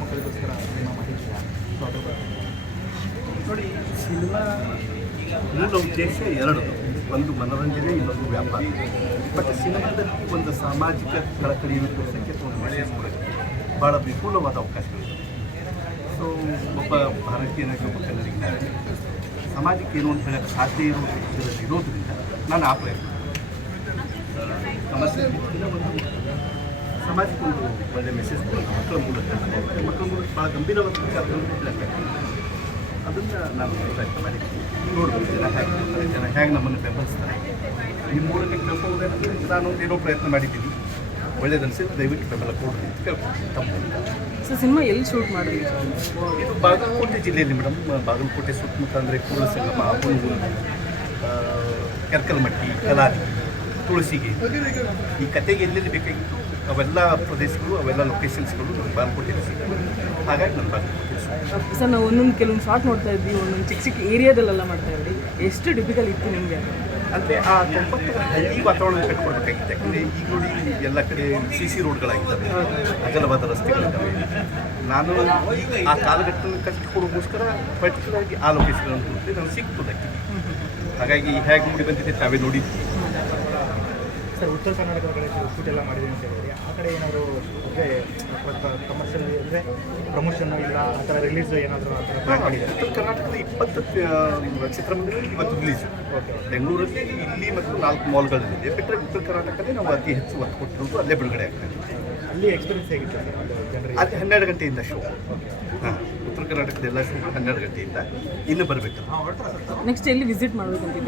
ಮಕ್ಕಳಿಗೋಸ್ಕರ ನೋಡಿ ಸಿನಿಮಾ ಮೂಲ ಉದ್ದೇಶ ಎರಡು. ಒಂದು ಮನೋರಂಜನೆ, ಇನ್ನೊಂದು ವ್ಯಾಪಾರ. ಬಟ್ ಸಿನಿಮಾದಲ್ಲಿ ಒಂದು ಸಾಮಾಜಿಕ ಕಳಕಳಿಯನ್ನು ತೋರಿಸೋಕ್ಕೆ ಕೊಡೋಕ್ಕೆ ಭಾಳ ವಿಪುಲವಾದ ಅವಕಾಶಗಳಿದೆ. ಸೊ ಒಬ್ಬ ಭಾರತೀಯ ಒಬ್ಬ ಸಮಾಜಕ್ಕೆ ಏನು ಅಂತ ಹೇಳಕ್ಕೆ ಸಾಧ್ಯ ಇದರಲ್ಲಿ ಇರೋದ್ರಿಂದ ನಾನು ಆ ಪ್ರಯತ್ನ ಸಮಸ್ಯೆ ಸಮಾಜಕ್ಕೆ ಒಂದು ಒಳ್ಳೆಯ ಮೆಸೇಜ್ ಮಕ್ಕಳ ಮೂಲಕ ಮಕ್ಕಳ ಮೂಲಕ ಭಾಳ ಗಂಭೀರವಾದ ಅದನ್ನು ನಾನು ಪ್ರಯತ್ನ ಮಾಡಿದ್ದೀನಿ ನೋಡ್ಬೋದು ಜನ ಹೇಗೆ ಜನ ಹೇಗೆ ನಮ್ಮನ್ನು ಬೆಂಬಲಿಸ್ತಾರೆ. ನಿಮ್ಮ ಮೂಲಕ ಕೇಳ್ಕೊಳ್ಳೋದೇನಂದ್ರೆ ನಾನು ಏನೋ ಪ್ರಯತ್ನ ಮಾಡಿದ್ದೀನಿ. ಒಳ್ಳೇದನ್ಸಿದ್ದು ದಯವಿಟ್ಟು ಬೆಂಬಲ ಕೊಡ್ರಿ ಅಂತ ಕೇಳ್ಕೊಳ್ತೀನಿ ತಮ್ಮ ಮೂಲಕ. ಸೊ ಸಿನಿಮಾ ಎಲ್ಲಿ ಶೂಟ್ ಮಾಡಿದ್ರಿ? ಇದು ಬಾಗಲಕೋಟೆ ಜಿಲ್ಲೆಯಲ್ಲಿ ಮೇಡಮ್. ಬಾಗಲಕೋಟೆ ಸುತ್ತಮುತ್ತ ಅಂದರೆ ಕೂಡಲ ಸಂಗಮ ಹುಣಗೂರು ಕೆರ್ಕಲ್ಮಟ್ಟಿ ಕಲಾದಿ. ತುಳಸಿಗೆ. ಈ ಕತೆಗೆ ಎಲ್ಲೆಲ್ಲಿ ಬೇಕಾಗಿತ್ತು? ಅವೆಲ್ಲ ಪ್ರದೇಶಗಳು ಅವೆಲ್ಲ ಲೊಕೇಶನ್ಸ್ಗಳು ನಮ್ಗೆ ಬಾಲ್ಕೋಟೆಯಲ್ಲಿ ಸಿಗ್ತವೆ. ಹಾಗಾಗಿ ನಮ್ಮ ಬಾಲ್ಕೋಟೆ ಸರ್ ನಾವು ಒಂದೊಂದು ಕೆಲವೊಂದು ಶಾರ್ಟ್ ನೋಡ್ತಾ ಇದ್ವಿ ಒಂದೊಂದು ಚಿಕ್ಕ ಚಿಕ್ಕ ಏರಿಯಾದಲ್ಲೆಲ್ಲ ಮಾಡ್ತಾ ಇದ್ವಿ. ಎಷ್ಟು ಡಿಫಿಕಲ್ ಇತ್ತು ನಿಮಗೆ ಅಂದರೆ ಆ ತೊಂಬತ್ತರ ಹಳ್ಳಿ ವಾತಾವರಣ ಕಟ್ಕೊಡ್ಬೇಕಾಗಿತ್ತು ಯಾಕಂದರೆ ಈಗ ನೋಡಿ ಎಲ್ಲ ಕಡೆ ಸಿ ಸಿ ರೋಡ್ಗಳಾಗಿದ್ದಾವೆ ಅಗಲವಾದ ರಸ್ತೆಗಳಿದ್ದಾವೆ. ನಾನು ಆ ಕಾಲಘಟ್ಟನ ಕಟ್ಟಿಕೊಡೋಕ್ಕೋಸ್ಕರ ಪರ್ಟಿಕ್ಯುಲರ್ ಆಗಿ ಆ ಲೊಕೇಶನ್ಗಳನ್ನು ನಾನು ಸಿಗ್ತದೆ. ಹಾಗಾಗಿ ಹೇಗೆ ಮೂಡಿ ಬಂದಿದೆ ತಾವೇ ನೋಡಿದ್ವಿ ಸರ್ ಉತ್ತರ ಕರ್ನಾಟಕದ ಕಡೆ ಶೂಟ್ ಎಲ್ಲ ಅಂತ ಹೇಳಿದ್ರಿ ಆ ಕಡೆ ಏನಾದರೂ ಅಂದರೆ ಕಮರ್ಷಿಯಲ್ ಅಂದರೆ ಪ್ರಮೋಷನ್ ಇಲ್ಲ ಆ ಥರ ರಿಲೀಸ್ ಏನಾದರೂ ಆ ಥರ ಪ್ಲಾನ್ ಮಾಡಿದ್ದಾರೆ? ಉತ್ತರ ಕರ್ನಾಟಕದ ಇಪ್ಪತ್ತು ಚಿತ್ರಮಂದಿರಗಳಲ್ಲಿ ಚಿತ್ರಮಂದಿರಗಳು ಇವತ್ತು ರಿಲೀಸ್ ಬೆಂಗಳೂರಲ್ಲಿ ಇಲ್ಲಿ ಮತ್ತು ನಾಲ್ಕು ಮಾಲ್ಗಳಲ್ಲಿದೆ ಬಿಟ್ಟರೆ ಉತ್ತರ ಕರ್ನಾಟಕದಲ್ಲಿ ನಾವು ಅತಿ ಹೆಚ್ಚು ಒತ್ತು ಕೊಟ್ಟಿರೋದು ಅಲ್ಲೇ ಬಿಡುಗಡೆ ಆಗ್ತದೆ ಅಲ್ಲಿ ಎಕ್ಸ್ಪೀರಿಯನ್ಸ್ ಹೇಗಿತ್ತು ಅದು ಹನ್ನೆರಡು ಗಂಟೆಯಿಂದ ಶೋ ಹಾಂ ಉತ್ತರ ಕರ್ನಾಟಕದ ಎಲ್ಲ ಶೋ ಹನ್ನೆರಡು ಗಂಟೆಯಿಂದ ಇನ್ನು ಬರಬೇಕು ನೆಕ್ಸ್ಟ್ ಎಲ್ಲಿ ವಿಸಿಟ್ ಮಾಡ್ಬೇಕಂತಿದ್ದೀರಿ